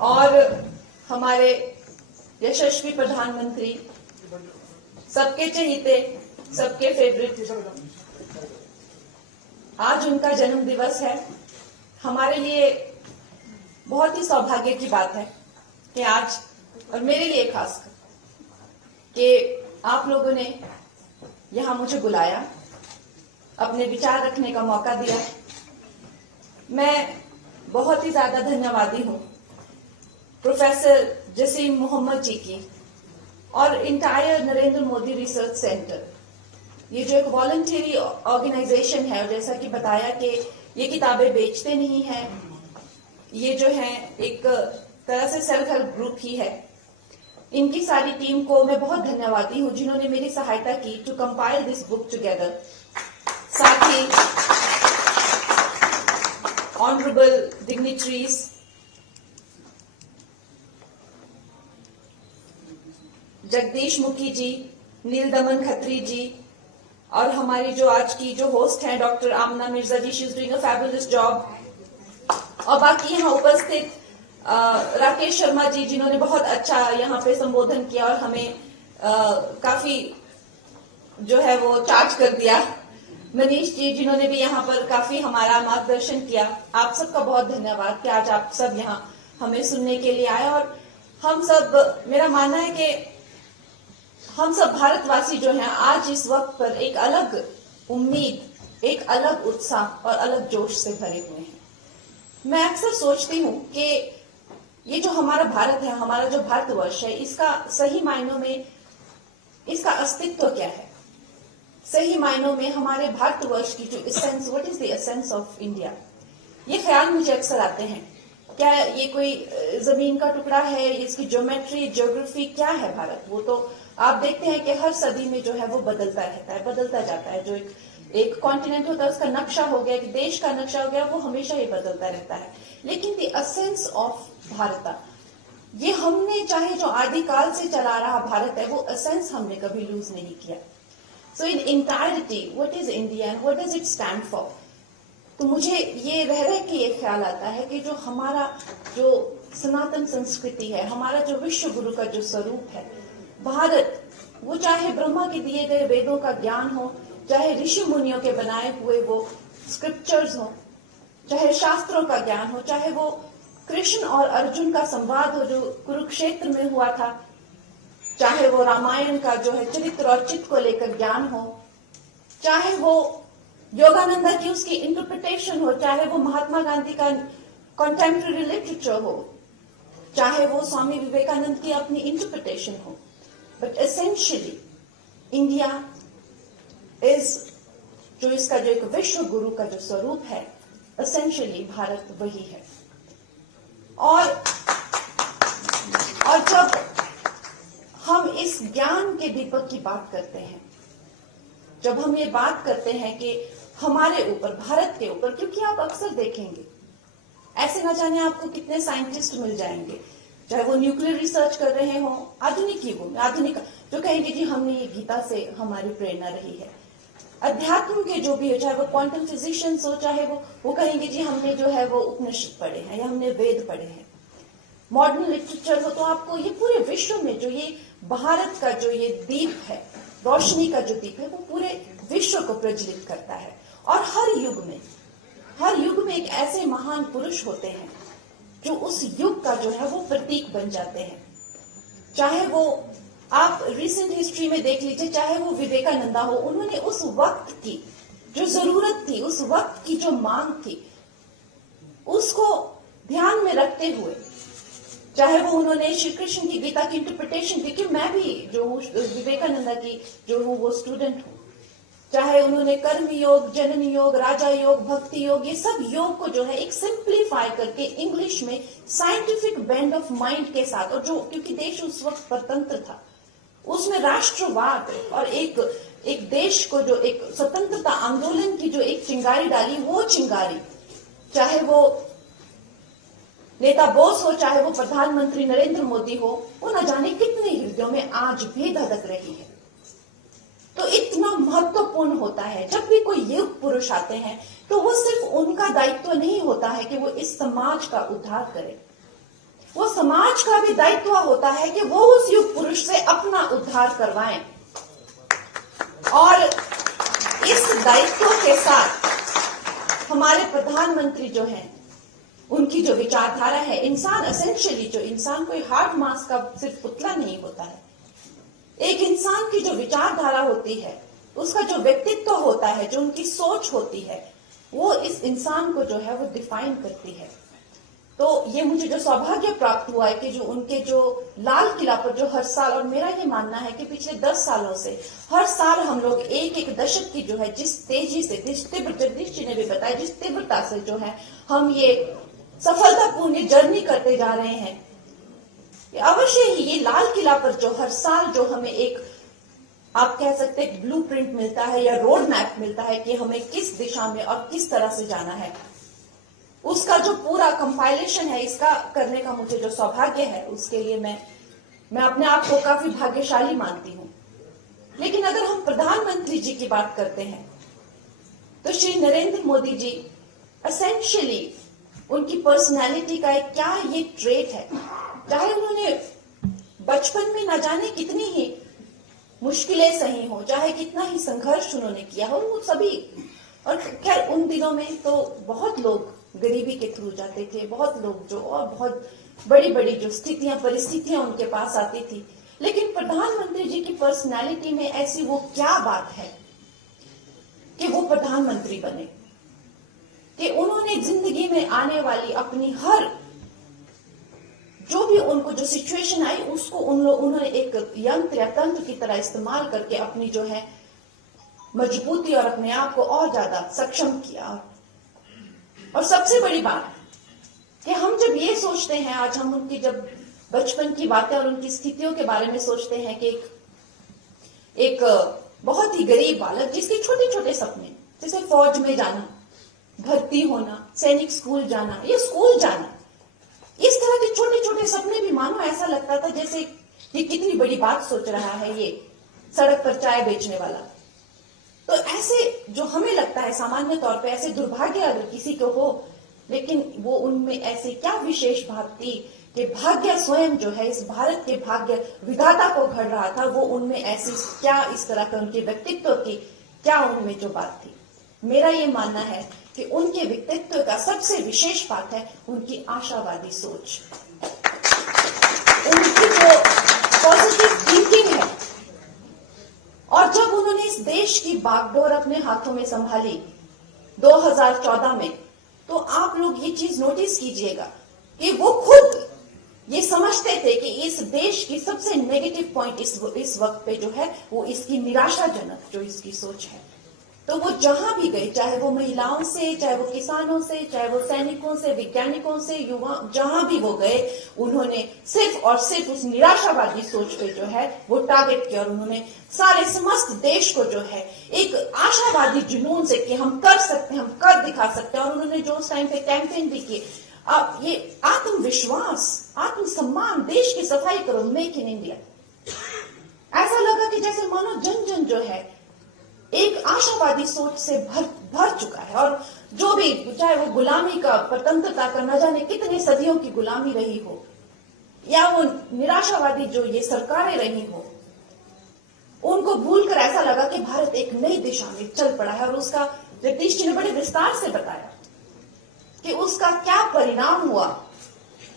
और हमारे यशस्वी प्रधानमंत्री, सबके चहीते, सबके फेवरेट, आज उनका जन्म दिवस है। हमारे लिए बहुत ही सौभाग्य की बात है कि आज, और मेरे लिए खासकर, कि आप लोगों ने यहां मुझे बुलाया, अपने विचार रखने का मौका दिया। मैं बहुत ही ज्यादा धन्यवादी हूं प्रोफेसर जसीम मोहम्मद जी की और entire Narendra Modi research centre. ये जो एक वॉलंटरी ऑर्गेनाइजेशन है, और जैसा कि बताया कि ये किताबें बेचते नहीं हैं, ये जो है एक तरह से सेल्फ हेल्प ग्रुप ही है। इनकी सारी टीम को मैं बहुत धन्यवादी हूं जिन्होंने मेरी सहायता की to compile this book together. साथ ही ऑनरेबल डिग्निटरीज, जगदीश मुखी जी, नील दमन खत्री जी, और हमारी जो आज की जो होस्ट हैं doctor Amna Mirza ji, she is doing a fabulous job, और बाकी यहाँ उपस्थित राकेश शर्मा जी जिन्होंने बहुत अच्छा यहाँ पे संबोधन किया और हमें काफी जो है वो चार्ज कर दिया, मनीष जी जिन्होंने भी यहाँ पर काफी हमारा मार्गदर्शन किया। आप सबका बहुत धन्यवाद कि आज आप सब यहाँ हमें सुनने के लिए आए। और हम सब, मेरा मानना है कि हम सब भारतवासी जो हैं आज इस वक्त पर एक अलग उम्मीद, एक अलग उत्साह और अलग जोश से भरे हुए हैं। मैं अक्सर सोचती हूँ कि ये जो हमारा भारत है, हमारा जो भारतवर्ष है, इसका सही मायनों में इसका अस्तित्व क्या है? सही मायनों में हमारे भारतवर्ष की जो essence, what is the essence of India? ये ख्याल मुझे अक्सर आते हैं। क्या ये कोई जमीन का टुकड़ा है? इसकी ज्योमेट्री, ज्योग्राफी क्या है भारत? वो तो आप देखते हैं कि हर सदी में जो है वो बदलता रहता है, बदलता जाता है। जो एक कॉन्टिनेंट होता है, उसका नक्शा हो गया, एक देश का नक्शा हो गया, वो हमेशा ही बदलता रहता है। लेकिन द एसेंस ऑफ भारत, ये हमने चाहे जो आदिकाल से चला रहा भारत है, वो एसेंस हमने कभी लूज नहीं किया। So in entirety, what is India and what does it stand for? तो मुझे ये रह के ये ख्याल आता है कि जो हमारा जो सनातन संस्कृति है, हमारा जो विश्व गुरु का जो स्वरूप है भारत, वो चाहे ब्रह्मा के दिए गए वेदों का ज्ञान हो, चाहे ऋषि मुनियों के बनाए हुए वो स्क्रिप्चर्स हो, चाहे शास्त्रों का ज्ञान हो, चाहे वो कृष्ण और अर्जुन का संवाद हो जो कुरुक्षेत्र में हुआ था, चाहे वो रामायण का जो है चरित्र और चित्त को लेकर ज्ञान हो, चाहे वो योगानंदा की उसकी इंटरप्रिटेशन हो, चाहे वो महात्मा गांधी का कॉन्टेम्पररी लिटरेचर हो, चाहे वो स्वामी विवेकानंद की अपनी इंटरप्रिटेशन हो, बट एसेंशियली इंडिया इज, जो इसका जो एक विश्व गुरु का जो स्वरूप है, एसेंशियली भारत वही है। और जब हम इस ज्ञान के दीपक की बात करते हैं, जब हम ये बात करते हैं कि हमारे ऊपर, भारत के ऊपर, क्योंकि आप अक्सर देखेंगे ऐसे न जाने आपको कितने साइंटिस्ट मिल जाएंगे, चाहे वो न्यूक्लियर रिसर्च कर रहे हो, आधुनिक युगों में, आधुनिक, जो कहेंगे जी हमने ये गीता से हमारी प्रेरणा रही है। अध्यात्म के जो भी हो, चाहे वो क्वांटम फिजिशियंस हो, चाहे वो कहेंगे जी हमने जो है वो उपनिषद पढ़े हैं या हमने वेद पढ़े हैं। मॉडर्न लिटरेचर हो तो आपको ये पूरे विश्व में जो ये भारत का जो ये दीप है, रोशनी का जो दीप है, वो पूरे विश्व को प्रज्वलित करता है। और हर युग में एक ऐसे महान पुरुष होते हैं जो उस युग का जो है वो प्रतीक बन जाते हैं। चाहे वो आप रिसेंट हिस्ट्री में देख लीजिए, चाहे वो विवेकानंदा हो, उन्होंने उस वक्त की जो जरूरत थी, उस वक्त की जो मांग थी, उसको ध्यान में रखते हुए, चाहे वो उन्होंने श्री कृष्ण की गीता की इंटरप्रिटेशन की, कि मैं भी जो हूँ विवेकानंदा की जो हूँ वो स्टूडेंट हूँ, चाहे उन्होंने कर्म योग, जनन योग, राजा योग, भक्ति योग, ये सब योग को जो है एक सिंप्लीफाई करके इंग्लिश में साइंटिफिक बेंड ऑफ माइंड के साथ, और जो क्योंकि देश उस वक्त परतंत्र था, उसमें राष्ट्रवाद और एक देश को जो एक स्वतंत्रता आंदोलन की जो एक चिंगारी डाली, वो चिंगारी, चाहे वो नेता बोस हो, चाहे वो प्रधानमंत्री नरेंद्र मोदी हो, वो न जाने कितने हृदयों में आज भी धधक रही है। तो इतना महत्वपूर्ण होता है जब भी कोई युग पुरुष आते हैं, तो वो सिर्फ उनका दायित्व नहीं होता है कि वो इस समाज का उद्धार करें, वो समाज का भी दायित्व होता है कि वो उस युग पुरुष से अपना उद्धार करवाएं। और इस दायित्व के साथ हमारे प्रधानमंत्री जो हैं, उनकी जो विचारधारा है, इंसान एसेंशियली जो इंसान कोई हार्ड मास का सिर्फ पुतला नहीं होता है। एक इंसान की जो विचारधारा होती है, उसका जो व्यक्तित्व होता है, जो उनकी सोच होती है, वो इस इंसान को जो है वो डिफाइन करती है। तो ये मुझे जो सौभाग्य प्राप्त हुआ है कि जो उनके जो लाल किला पर जो हर साल, और मेरा ये मानना है कि पिछले 10 सालों से हर साल हम लोग एक दशक की जो है जिस तेजी से, जिस तीव्र, जगदीश जी ने भी बताया, जिस तीव्रता से जो है हम ये सफलतापूर्ण जर्नी करते जा रहे हैं, अवश्य ही ये लाल किला पर जो हर साल जो हमें एक, आप कह सकते हैं, ब्लूप्रिंट मिलता है या रोड मैप मिलता है कि हमें किस दिशा में और किस तरह से जाना है, उसका जो पूरा कंपाइलेशन है, इसका करने का मुझे जो सौभाग्य है, उसके लिए मैं अपने आप को काफी भाग्यशाली मानती हूं। लेकिन अगर हम प्रधानमंत्री जी की बात करते हैं तो श्री नरेंद्र मोदी जी एसेंशियली, उनकी पर्सनैलिटी का एक क्या ये ट्रेट है, चाहे उन्होंने बचपन में न जाने कितनी ही मुश्किलें सही हो, चाहे कितना ही संघर्ष उन्होंने किया हो, वो सभी, और खैर उन दिनों में तो बहुत लोग गरीबी के थ्रू जाते थे, बहुत लोग जो, और बहुत बड़ी बड़ी जो स्थितियां, परिस्थितियां उनके पास आती थी, लेकिन प्रधानमंत्री जी की पर्सनालिटी में ऐसी वो क्या बात है कि वो प्रधानमंत्री बने, कि उन्होंने जिंदगी में आने वाली अपनी हर जो भी उनको जो सिचुएशन आई, उसको उन्होंने एक यंत्र या तंत्र की तरह इस्तेमाल करके अपनी जो है मजबूती और अपने आप को और ज्यादा सक्षम किया। और सबसे बड़ी बात कि हम जब ये सोचते हैं, आज हम उनकी जब बचपन की बातें और उनकी स्थितियों के बारे में सोचते हैं कि एक बहुत ही गरीब बालक जिसके छोटे छोटे सपने, जैसे फौज में जाना, भर्ती होना, सैनिक स्कूल जाना, या स्कूल जाना, इस तरह के छोटे छोटे सपने भी मानो ऐसा लगता था जैसे ये कितनी बड़ी बात सोच रहा है ये सड़क पर चाय बेचने वाला। तो ऐसे जो हमें लगता है सामान्य तौर पे, ऐसे दुर्भाग्य अगर किसी को हो, लेकिन वो उनमें ऐसी क्या विशेष बात थी कि भाग्य स्वयं जो है इस भारत के भाग्य विधाता को घड़ रहा था, वो उनमें ऐसी क्या, इस तरह का उनके व्यक्तित्व की क्या उनमें जो बात थी। मेरा ये मानना है कि उनके व्यक्तित्व का सबसे विशेष बात है उनकी आशावादी सोच, उनकी जो पॉजिटिव थिंकिंग है। और जब उन्होंने इस देश की बागडोर अपने हाथों में संभाली 2014 में, तो आप लोग ये चीज नोटिस कीजिएगा कि वो खुद ये समझते थे कि इस देश की सबसे नेगेटिव पॉइंट इस वक्त पे जो है वो इसकी निराशाजनक जो इसकी सोच है। तो वो जहां भी गए, चाहे वो महिलाओं से, चाहे वो किसानों से, चाहे वो सैनिकों से, वैज्ञानिकों से, युवा, जहां भी वो गए, उन्होंने सिर्फ और सिर्फ उस निराशावादी सोच पे जो है वो टारगेट किया, और उन्होंने सारे समस्त देश को जो है एक आशावादी जुनून से कि हम कर सकते हैं, हम कर दिखा सकते हैं। और उन्होंने जो उस टाइम पे कैंपेन भी किए, अब ये आत्मविश्वास, आत्मसम्मान, देश की सफाई करो, मेक इन इंडिया, ऐसा लगा कि जैसे मानो जन जन जो है एक आशावादी सोच से भर चुका है। और जो भी, चाहे वो गुलामी का, स्वतंत्रता का न जाने कितने सदियों की गुलामी रही हो, या वो निराशावादी जो ये सरकारें रही हो, उनको भूलकर ऐसा लगा कि भारत एक नई दिशा में चल पड़ा है। और उसका जगदीश जी ने बड़े विस्तार से बताया कि उसका क्या परिणाम हुआ।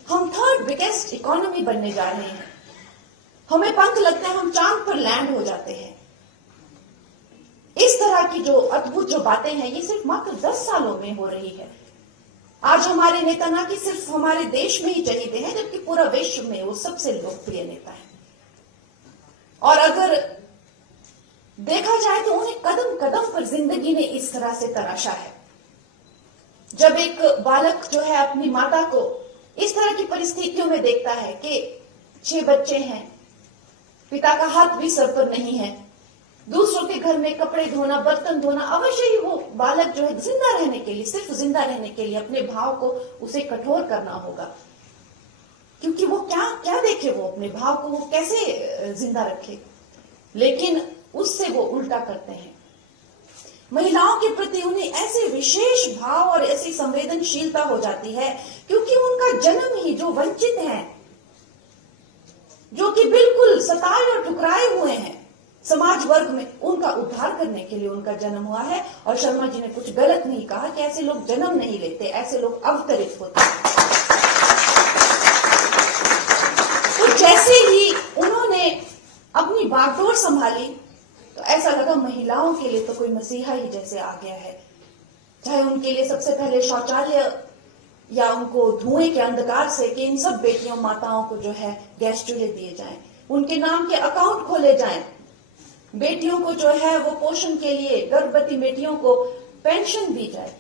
हम 3rd बिगेस्ट इकोनॉमी बनने जा रहे हैं, हमें पंख लगता है, हम चांद पर लैंड हो जाते हैं। इस तरह की जो अद्भुत जो बातें हैं, ये सिर्फ मात्र 10 सालों में हो रही है। आज हमारे नेता ना कि सिर्फ हमारे देश में ही चहीते हैं, जबकि पूरा विश्व में वो सबसे लोकप्रिय नेता है। और अगर देखा जाए तो उन्हें कदम कदम पर जिंदगी ने इस तरह से तराशा है। जब एक बालक जो है अपनी माता को इस तरह की परिस्थितियों में देखता है कि 6 बच्चे हैं, पिता का हाथ भी सर पर नहीं है, दूसरों के घर में कपड़े धोना, बर्तन धोना, अवश्य ही वो बालक जो है जिंदा रहने के लिए, सिर्फ जिंदा रहने के लिए अपने भाव को उसे कठोर करना होगा। क्योंकि वो क्या देखे, वो अपने भाव को वो कैसे जिंदा रखे। लेकिन उससे वो उल्टा करते हैं। महिलाओं के प्रति उन्हें ऐसे विशेष भाव और ऐसी संवेदनशीलता हो जाती है, क्योंकि उनका जन्म ही जो वंचित है, जो कि बिल्कुल सताए और ठुकराए हुए हैं समाज वर्ग में, उनका उद्धार करने के लिए उनका जन्म हुआ है। और शर्मा जी ने कुछ गलत नहीं कहा कि ऐसे लोग जन्म नहीं लेते, ऐसे लोग अवतरित होते हैं। तो जैसे ही उन्होंने अपनी बागडोर संभाली तो ऐसा लगा महिलाओं के लिए तो कोई मसीहा ही जैसे आ गया है। चाहे उनके लिए सबसे पहले शौचालय या उनको धुएं के अंधकार से कि इन सब बेटियों माताओं को जो है गैस चूल्हे दिए जाएं, उनके नाम के अकाउंट खोले जाएं, बेटियों को जो है वो पोषण के लिए, गर्भवती बेटियों को पेंशन दी जाए,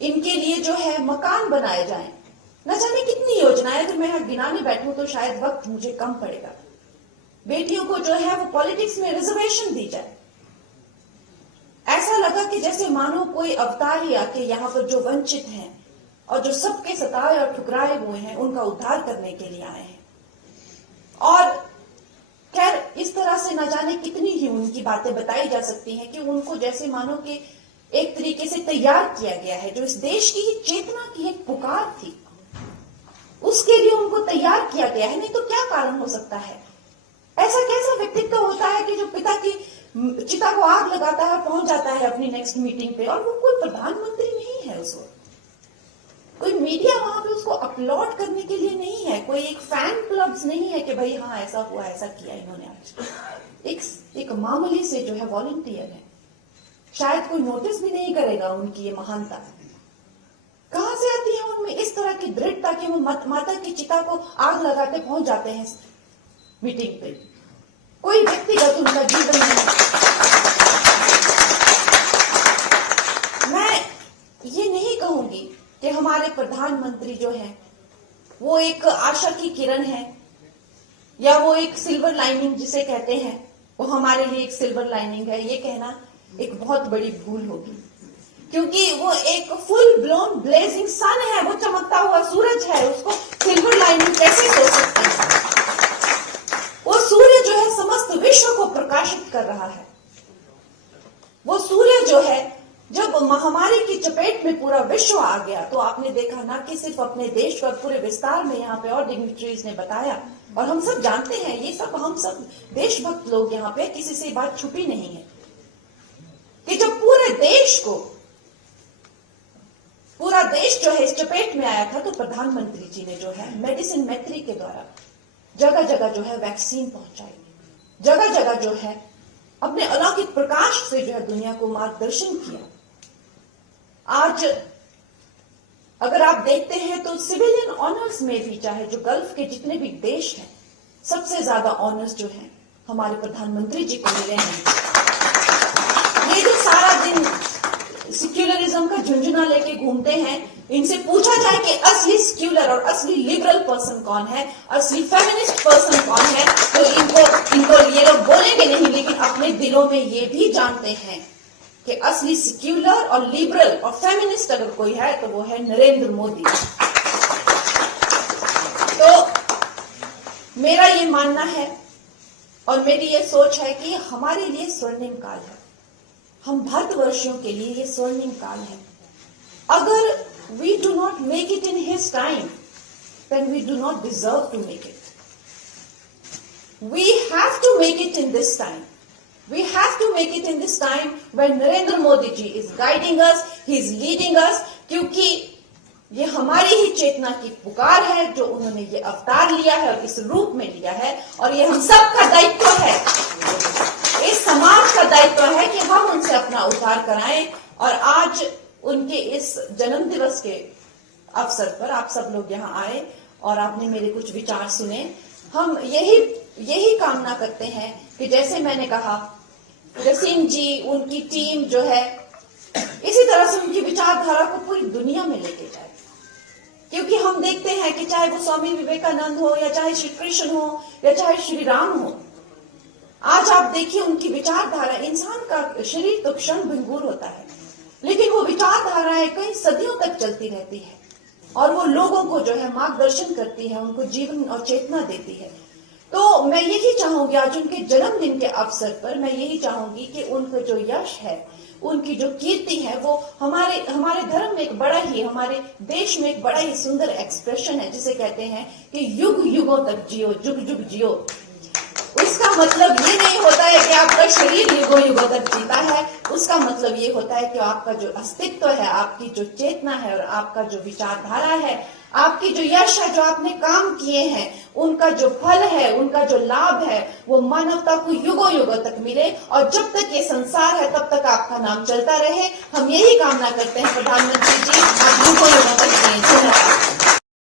इनके लिए जो है मकान बनाए जाएं, न जाने कितनी योजनाएं। अगर मैं यहाँ गिनाने बैठूं तो शायद वक्त मुझे कम पड़ेगा। बेटियों को जो है वो पॉलिटिक्स में रिजर्वेशन दी जाए। ऐसा लगा कि जैसे मानो कोई अवतार ही आके यहाँ पर जो वंचित हैं और जो सबके सताए और ठुकराए हुए हैं उनका उद्धार करने के लिए आए हैं। और खैर इस तरह से न जाने कितनी ही उनकी बातें बताई जा सकती हैं कि उनको जैसे मानो कि एक तरीके से तैयार किया गया है। जो इस देश की ही चेतना की एक पुकार थी उसके लिए उनको तैयार किया गया है। नहीं तो क्या कारण हो सकता है? ऐसा कैसा व्यक्तित्व होता है कि जो पिता की चिता को आग लगाता है, पहुंच जाता है अपनी नेक्स्ट मीटिंग पे, और वो कोई प्रधानमंत्री नहीं है उस वक्त, कोई मीडिया वहां पे उसको अपलोड करने के लिए नहीं है, कोई एक फैन क्लब्स नहीं है कि भाई हाँ ऐसा हुआ, ऐसा किया इन्होंने आज। एक मामूली से जो है वॉलंटियर है, शायद कोई नोटिस भी नहीं करेगा उनकी ये महानता। कहां से आती है उनमें इस तरह की दृढ़ता कि वो माता की चिता को आग लगाते पहुंच जाते हैं मीटिंग पे? कोई व्यक्तिगत उनका जीवन नहीं। मैं ये नहीं कहूंगी कि हमारे प्रधानमंत्री जो हैं वो एक आशा की किरण है या वो एक सिल्वर लाइनिंग जिसे कहते हैं वो हमारे लिए एक सिल्वर लाइनिंग है। ये कहना एक बहुत बड़ी भूल होगी, क्योंकि वो एक फुल ब्लोन ब्लेजिंग सन है, वो चमकता हुआ सूरज है, उसको सिल्वर लाइनिंग कैसे हो सकती है? वो सूर्य जो है समस्त विश्व को प्रकाशित कर रहा है। वो सूर्य जो है जब महामारी की चपेट में पूरा विश्व आ गया तो आपने देखा ना कि सिर्फ अपने देश पर, पूरे विस्तार में यहाँ पे और डिग्निटरीज ने बताया, और हम सब जानते हैं, ये सब हम सब देशभक्त लोग यहाँ पे, किसी से बात छुपी नहीं है कि जब पूरे देश को, पूरा देश जो है इस चपेट में आया था तो प्रधानमंत्री जी ने जो है मेडिसिन मैत्री के द्वारा जगह जगह जो है वैक्सीन पहुंचाई, जगह जगह जो है अपने अलौकिक प्रकाश से जो है दुनिया को मार्गदर्शन किया। आज अगर आप देखते हैं तो सिविलियन ऑनर्स में भी, चाहे जो गल्फ के जितने भी देश हैं, सबसे ज्यादा ऑनर्स जो हैं हमारे प्रधानमंत्री जी को मिले हैं। ये जो सारा दिन सेक्युलरिज्म का झुंझुना लेके घूमते हैं, इनसे पूछा जाए कि असली सेक्युलर और असली लिबरल पर्सन कौन है, असली फेमिनिस्ट पर्सन कौन है, तो इनको ये लोग बोलेंगे नहीं, लेकिन अपने दिलों में ये भी जानते हैं कि असली सेक्युलर और लिबरल और फेमिनिस्ट अगर कोई है तो वो है नरेंद्र मोदी। तो मेरा ये मानना है और मेरी ये सोच है कि हमारे लिए स्वर्णिम काल है, हम भारतवर्षियों के लिए ये स्वर्णिम काल है। अगर we do not make it in his time, then we do not deserve to make it. We have to make it in this time. We have to make it in this time when Narendra Modi ji is guiding us, he is leading us, क्योंकि ये हमारी ही चेतना की पुकार है जो उन्होंने ये अवतार लिया है और इस रूप में लिया है, और ये हम सब का दायित्व है, इस समाज का दायित्व है कि हम उनसे अपना उद्धार कराएं। और आज उनके इस जन्म दिवस के अवसर पर आप सब लोग यहाँ आए और आपने मेरे कुछ विचार सुने। हम यही कामना करते हैं कि जैसे मैंने कहा, जसीम जी, उनकी टीम जो है इसी तरह से उनकी विचारधारा को पूरी दुनिया में लेके जाए, क्योंकि हम देखते हैं कि चाहे वो स्वामी विवेकानंद हो या चाहे श्री कृष्ण हो या चाहे श्री राम हो, आज आप देखिए उनकी विचारधारा, इंसान का शरीर तो क्षण भंगुर होता है लेकिन वो विचारधाराएं कई सदियों तक चलती रहती है और वो लोगों को जो है मार्गदर्शन करती है, उनको जीवन और चेतना देती है। तो मैं यही चाहूंगी आज उनके जन्मदिन के अवसर पर, मैं यही चाहूंगी कि उनका जो यश है उनकी जो कीर्ति है वो हमारे धर्म में एक बड़ा ही, हमारे देश में एक बड़ा ही सुंदर एक्सप्रेशन है जिसे कहते हैं कि युग युगों तक जियो, जुग जुग जियो। उसका मतलब ये नहीं होता है कि आपका शरीर युगों युगों तक जीता है, उसका मतलब ये होता है कि आपका जो अस्तित्व है, आपकी जो चेतना है और आपका जो विचारधारा है, आपकी जो यश है, जो आपने काम किए हैं, उनका जो फल है, उनका जो लाभ है, वो मानवता को युगों युगों तक मिले और जब तक ये संसार है तब तक आपका नाम चलता रहे। हम यही कामना करते हैं प्रधानमंत्री जी, आप युगों युगों तक जिएं।